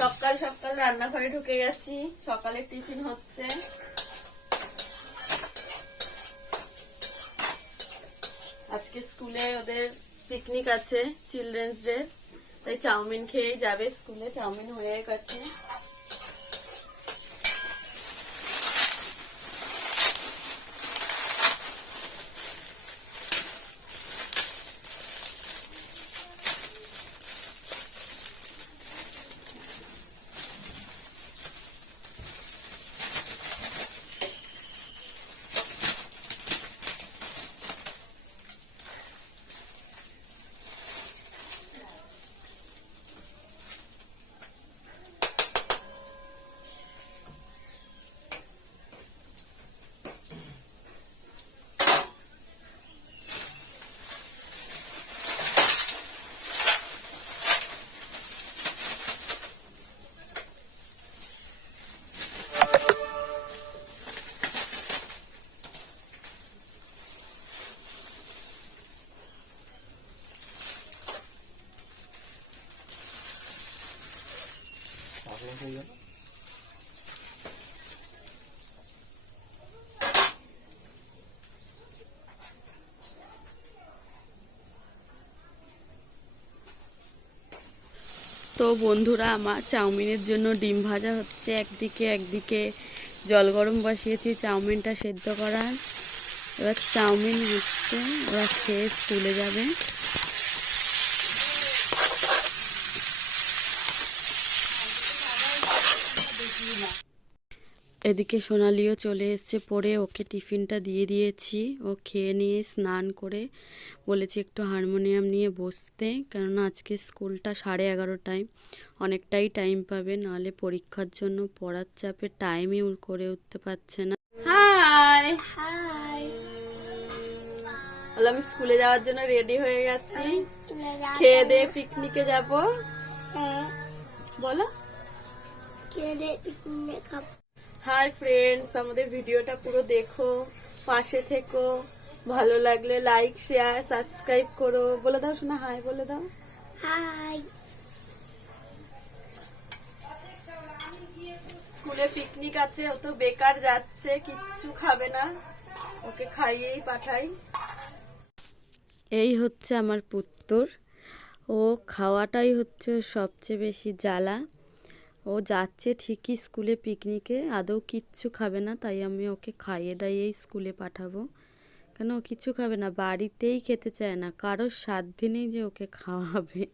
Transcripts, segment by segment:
সকাল সকাল রান্নাঘরে ঢুকে গেছি, সকালের টিফিন হচ্ছে। আজকে স্কুলে ওদের পিকনিক আছে, চিলড্রেন্স ডে, তাই চাউমিন খেয়েই যাবে স্কুলে। চাউমিন হয়ে গেছে। তো বন্ধুরা, আমার চাউমিনের জন্য ডিম ভাজা হচ্ছে একদিকে জল গরম বসিয়েছি চাউমিনটা সেদ্ধ করার। এবার চাউমিন হচ্ছে, ওরা খেয়ে স্কুলে যাবে। এদিকে সোনালিও চলে এসছে পড়ে, ওকে টিফিনটা দিয়ে দিয়েছি। ও খেয়ে নিয়ে স্নান করে বলেছি একটু হারমোনিয়াম নিয়ে বসতে, কেননা আজকে স্কুলটা 11:30টায়, অনেকটাই টাইম পাবে, নাহলে পরীক্ষার জন্য পড়ার চাপে টাইমই করে উঠতে পারছে না। হাই হাই, আমি স্কুলে যাওয়ার জন্য রেডি হয়ে গেছি। খেয়ে দিয়ে পিকনিকে যাব। বলো, খেয়ে দিয়ে পিকনিকে খাবো। হাই ফ্রেন্ডস, আমাদের ভিডিওটা পুরো দেখো, পাশে থেকো, ভালো লাগলে লাইক শেয়ার সাবস্ক্রাইব করো। বলে দাও শোনা, হাই বলে দাও। হাই। স্কুলে পিকনিক আছে, ও তো বেকার যাচ্ছে, কিচ্ছু খাবে না, ওকে খাইয়েই পাঠাই। এই হচ্ছে আমার পুত্তর, ও খাওয়াটাই হচ্ছে সবচেয়ে বেশি জ্বালা। ও যাচ্ছে ঠিকই স্কুলে পিকনিকে, আদৌ কিচ্ছু খাবে না, তাই আমি ওকে খাইয়ে দাইয়েই স্কুলে পাঠাবো। কেন ও কিছু খাবে না, বাড়িতেই খেতে চায় না, কারোর 7 দিনেই যে ওকে খাওয়াবে।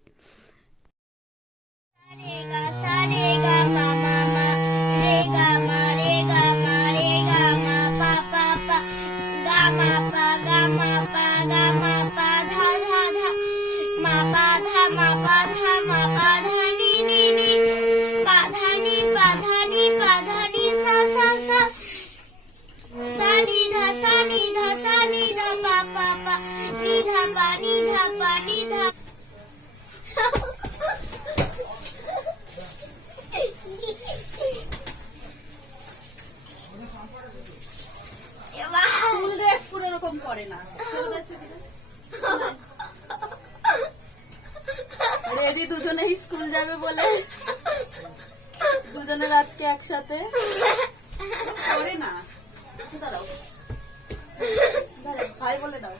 রেডি দুজনেই স্কুল যাবে বলে, দুজনের আজকে একসাথে করে না। দাঁড়াও, ভাই বলে দাও।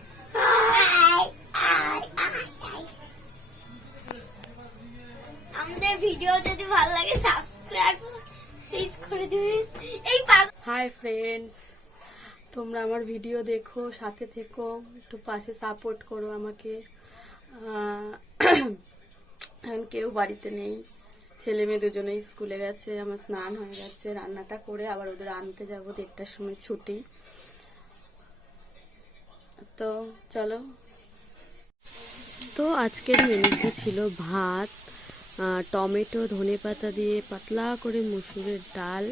আমাদের ভিডিও যদি ভালো লাগে সাবস্ক্রাইব প্লিজ করে দিবেন। হাই ফ্রেন্ডস, তোমরা আমার ভিডিও দেখো, সাথে থেকো, একটু পাশে সাপোর্ট করো আমাকে। এখন কেউ বাড়িতে নেই, ছেলে মেয়ে দুজনেই স্কুলে গেছে। আমার স্নান হয়ে গেছে, রান্নাটা করে আবার ওদের আনতে যাবো, 1টার সময় ছুটি। তো চলো। তো আজকের মেনুতে ছিল ভাত, টমেটো ধনেপাতা দিয়ে পাতলা করে মসুরের ডাল,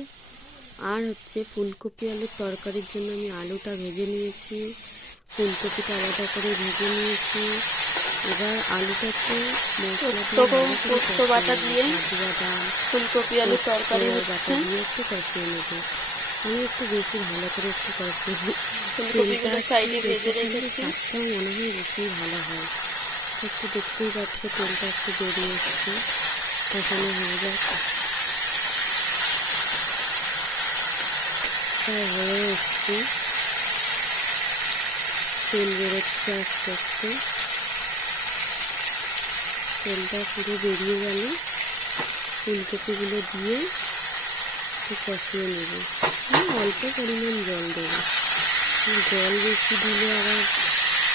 আর হচ্ছে ফুলকপি আলুর তরকারির জন্য আমি আলুটা ভেজে নিয়েছি, ফুলকপিটা আলাদা করে ভেজে নিয়েছি। এবার আলুটাকে পোস্ত বাটা দিয়ে ফুলকপি আলুর তরকারি বাটা দিয়ে একটু কষিয়ে নেব। আমি একটু বেশি ভালো করে একটু কষিয়ে নিই, স্বাদটাও মনে হয় বেশি ভালো হয়। একটু দেখতেই পাচ্ছ তেলটা একটু বেরিয়ে এসছে, কষানো হয়ে যাচ্ছে। প্রায় হয়ে এসছে, তেল বেরোচ্ছে আস্তে আস্তে। তেলটা পুরো বেরিয়ে গেলে ফুলকপিগুলো দিয়ে একটু কষিয়ে নেব। অল্প পরিমাণ জল দেবো, জল বেশি দিলে আবার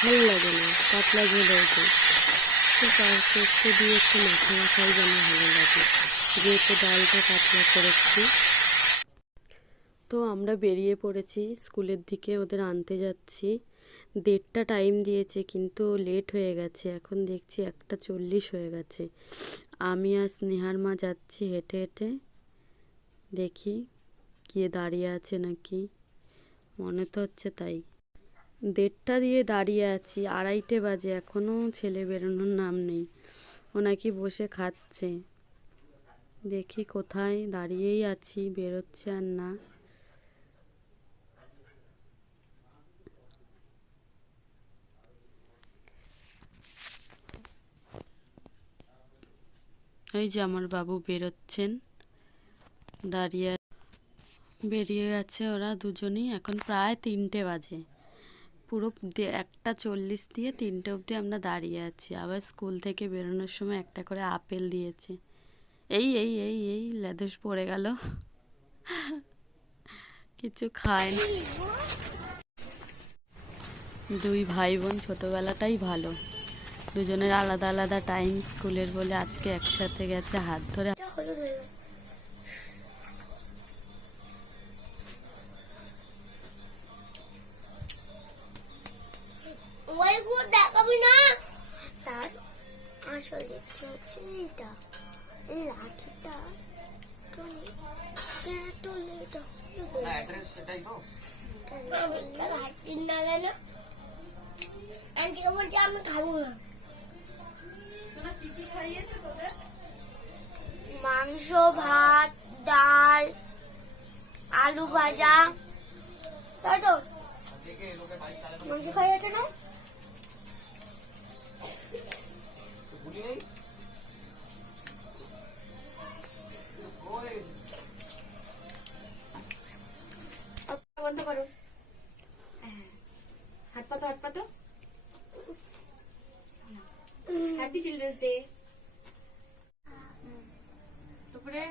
ভালো লাগে না, পাতলা ঝোল হয়ে যায়। একটু আস্তে আস্তে দিয়ে একটু মাখা মাখাই যেন ভালো লাগে, যেহেতু ডালটা পাতলা করেছি। তো আমরা বেরিয়ে পড়েছি স্কুলের দিকে, ওদের আনতে যাচ্ছি। 1:30টা টাইম দিয়েছে, কিন্তু লেট হয়ে গেছে। এখন দেখছি 1:40 হয়ে গেছে। আমি আর স্নেহার মা যাচ্ছি হেঁটে হেঁটে। দেখি কে দাঁড়িয়ে আছে নাকি, মনে তো হচ্ছে তাই। 1:30টা দিয়ে দাঁড়িয়ে আছি, 2:30 বাজে, এখনও ছেলে বেরোনোর নাম নেই। ও নাকি বসে খাচ্ছে। দেখি কোথায়, দাঁড়িয়েই আছি, বেরোচ্ছে আর না। এই যে আমার বাবু বেরোচ্ছেন, দাঁড়িয়ে বেরিয়ে গেছে ওরা দুজনেই। এখন প্রায় 3টে বাজে, পুরো 1:40 দিয়ে 3টে অবধি আমরা দাঁড়িয়ে আছি। আবার স্কুল থেকে বেরোনোর সময় একটা করে আপেল দিয়েছে। এই এই এই এই লেদুস পড়ে গেল, কিছু খায় না। দুই ভাই বোন ছোটবেলাটাই ভালো, দুজনের আলাদা আলাদা টাইম স্কুলের বলে আজকে একসাথে গেছে হাত ধরে। ওইগুলো দেখাবি না, তার আসল ইচ্ছে হচ্ছে এটা, এই লাঠিটা আন্টিকে বলছে আমি খাবো না। মাংস, ভাত, ডাল, আলু ভাজা, তাই তো মাংস খাইয়েছে না? বন্ধ করো, হাত পাতো হাত পাতো। Happy children's day. তারপরে